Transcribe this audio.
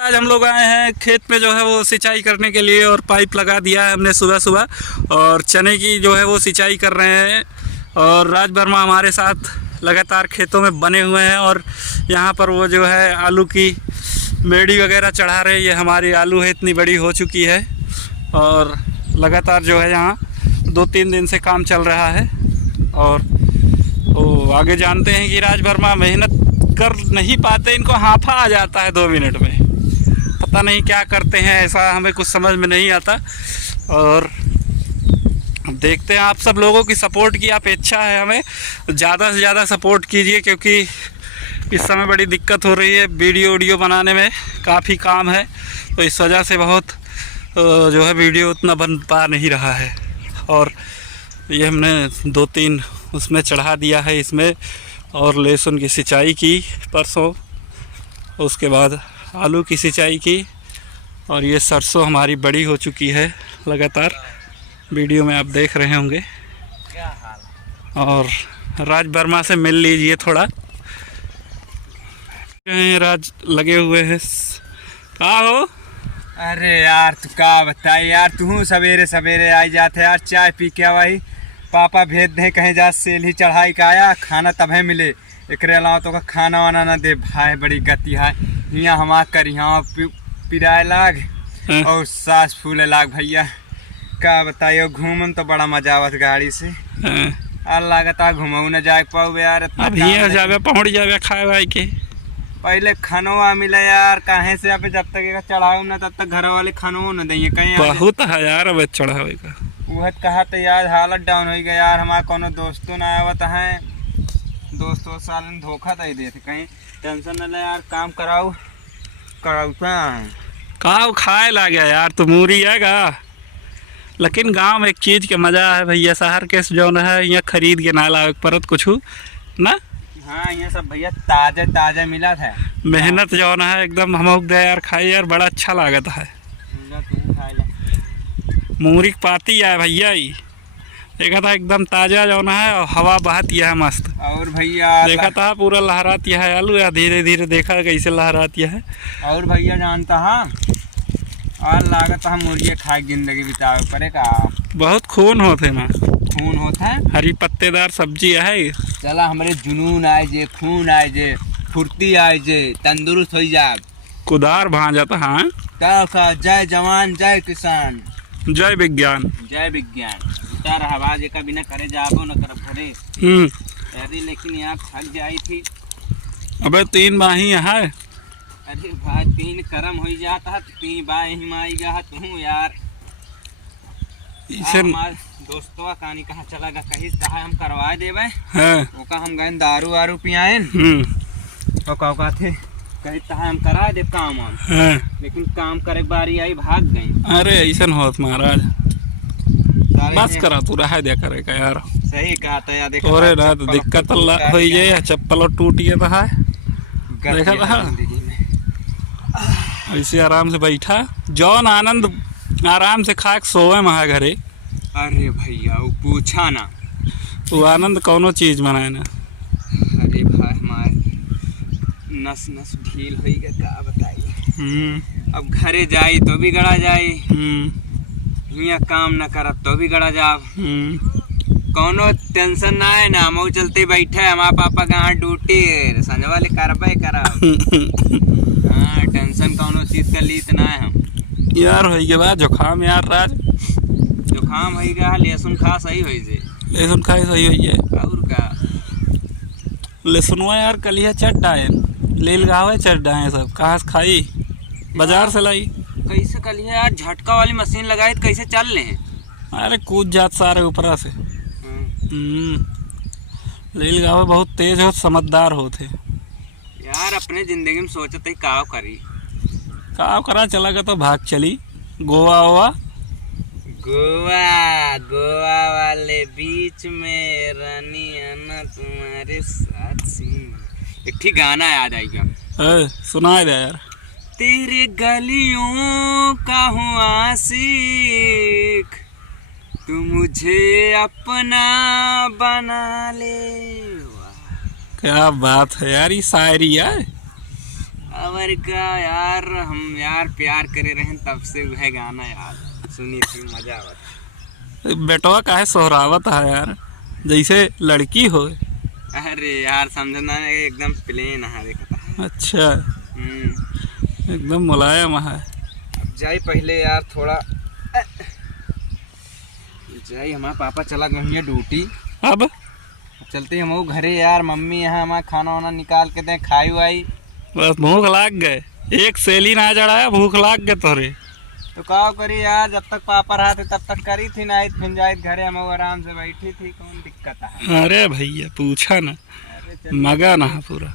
आज हम लोग आए हैं खेत पे जो है वो सिंचाई करने के लिए और पाइप लगा दिया है हमने सुबह सुबह और चने की जो है वो सिंचाई कर रहे हैं। और राज वर्मा हमारे साथ लगातार खेतों में बने हुए हैं और यहाँ पर वो जो है आलू की मेड़ी वगैरह चढ़ा रहे हैं। ये हमारी आलू है इतनी बड़ी हो चुकी है और लगातार जो है यहाँ 2-3 दिन से काम चल रहा है। और वो आगे जानते हैं कि राज वर्मा मेहनत कर नहीं पाते, इनको हाफा आ जाता है 2 मिनट में, पता नहीं क्या करते हैं, ऐसा हमें कुछ समझ में नहीं आता। और देखते हैं, आप सब लोगों की सपोर्ट की अपेक्षा है हमें, ज़्यादा से ज़्यादा सपोर्ट कीजिए क्योंकि इस समय बड़ी दिक्कत हो रही है। वीडियो बनाने में काफ़ी काम है तो इस वजह से बहुत जो है वीडियो उतना बन पा नहीं रहा है। और ये हमने 2-3 उसमें चढ़ा दिया है इसमें, और लहसुन की सिंचाई की परसों, उसके बाद आलू की सिंचाई की, और ये सरसों हमारी बड़ी हो चुकी है लगातार, वीडियो में आप देख रहे होंगे। और राज वर्मा से मिल लीजिए थोड़ा, राज लगे हुए हैं। कहाँ हो? अरे यार तू का बताई यार, तू सवेरे सवेरे आई जाते यार, चाय पी के भाई पापा भेज दे कहीं जा सेल ही चढ़ाई का आया, खाना तभी मिले, एक अलावा तो का खाना वाना ना दे भाई, बड़ी गति है यहाँ हमार कर यहाँ पिराए लाग और सांस फूले लाग भैया। का बताइयो, घूमन तो बड़ा मजा आवत गाड़ी से, लागत घुमाऊ न जा पाऊ यार, जावे पहुँच जावे खाए वाए के पहले खानों मिला यार, कहे से अब जब तक चढ़ाऊ ना तब तक घर वाले खानों न देंगे कहीं बहुत है यार अब चढ़ावे का। वह कहा तो यार हालत डाउन हो गया यार, हमारा कोनो दोस्तों ना आवत है, दोस्तों साल धोखा दे देते, कहीं टेंशन न ले यार, काम कराऊ का खाए ला गया यार, तो मूरी आएगा। लेकिन गांव में एक चीज़ के मज़ा है भैया, शहर के जो है यहाँ खरीद के ना लावे परत कुछ ना। हाँ ये सब भैया ताजा ताजा मिला था, मेहनत जो है एकदम हम दे यार, खाई यार बड़ा अच्छा लागत है। मूरी पाती है भैया, ही देखा था एकदम ताजा जो है, और हवा बहती है मस्त। और भैया देखा था पूरा लहराती है आलू, या धीरे धीरे देखा कैसे लहराती है। और भैया जानता है और लागत है मुर्गी खाए जिंदगी बितावे पड़े का, बहुत खून होते ना, खून होता है, हरी पत्तेदार सब्जी है। चला हमारे जुनून आए जे, खून आए जे, फुर्ती आए जे, तंदुरुस्त हो जाए, कुदार भांजता। हाँ का जय जवान जय किसान जय विज्ञान, जय विज्ञान उतार आवाज का बिना करे जाबो न कर भरे। अरे लेकिन यार थक जाई थी। अबे 3 बाही है। अरे भाई 3 कर्म हो जाता है, 3 बाही माई गा तू यार। इसे दोस्तों का कहानी कहाँ चला गा, कहीं कहा हम करवा देवे वो का हम गए दारू वारू पियाए तो का थे कहीं तहा हम करा दे काम लेकिन काम करे बारी आई भाग गई। अरे ऐसा होत महाराज, बस करा तू रहा दे करे का यार, सही कहा था यार। देखा और ना तो दिक्कत अल्लाह हो जाए, चप्पल और टूटिए तो है, देखा था ऐसे आराम से बैठा जौन आनंद आराम से खा के सोए महा घरे। अरे भैया वो पूछा ना, वो आनंद कौनो चीज मनाए ना। अरे भाई हमारे नस नस ढील हो गया, क्या बताइए। अब घरे जाई तो भी गड़ा जाए, यहाँ काम न करब तो भी गड़ा जाब, कौनो टेंशन ना है ना, हम चलते बैठे हमारा पापा कहाँ ड्यूटी संजय वाले करबे करा। हाँ टेंशन कौनो चीज का लीत ना है हम यार हो गया बाद जुकाम यार, राज जुकाम हो गया, लहसुन खा सही हो जे, लहसुन खाए सही हो जाए। और का लहसुन यार कलिया चट डाए, लील गावे चट डाए, सब कहाँ से खाई, बाजार से लाई। कैसे कलिया यार, झटका वाली मशीन लगाई तो कैसे चल रहे हैं। अरे कूद जात सारे ऊपरा से। लील गावे बहुत तेज हो, समझदार होते यार, अपने जिंदगी में सोचते काव करी, काव करा चला गया तो भाग चली गोवा वोवा। गोवा वाले बीच में रानी आना तुम्हारे साथ सिंह, एक ठीक गाना याद आएगा, सुनाए दे यार। तेरे गलियों का हूँ आशिक, तू मुझे अपना बना ले। क्या बात है यार, ये शायरी है। फ्लावर का यार हम यार प्यार करे रहे तब से वह गाना यार सुनी थी, मजा आवत। बेटवा काहे सोहरावत है यार, जैसे लड़की हो। अरे यार समझना नहीं, एकदम प्लेन है देखता। अच्छा, एकदम मुलायम है। अब जाई पहले यार थोड़ा जाई, हमारा पापा चला गई ड्यूटी। अब चलते हम घरे यार, मम्मी यहाँ हमारा खाना वाना निकाल के दें, खाई वाई। बस भूख लाग गए, एक सेली ना जड़ाया, भूख लाग गए तोरे। तो का करी यार, जब तक पापा रहते तब तक करी थी ना, फिर जाए घरे हम आराम से बैठी थी, कौन दिक्कत है। अरे भैया पूछा ना, अरे मगा ना पूरा।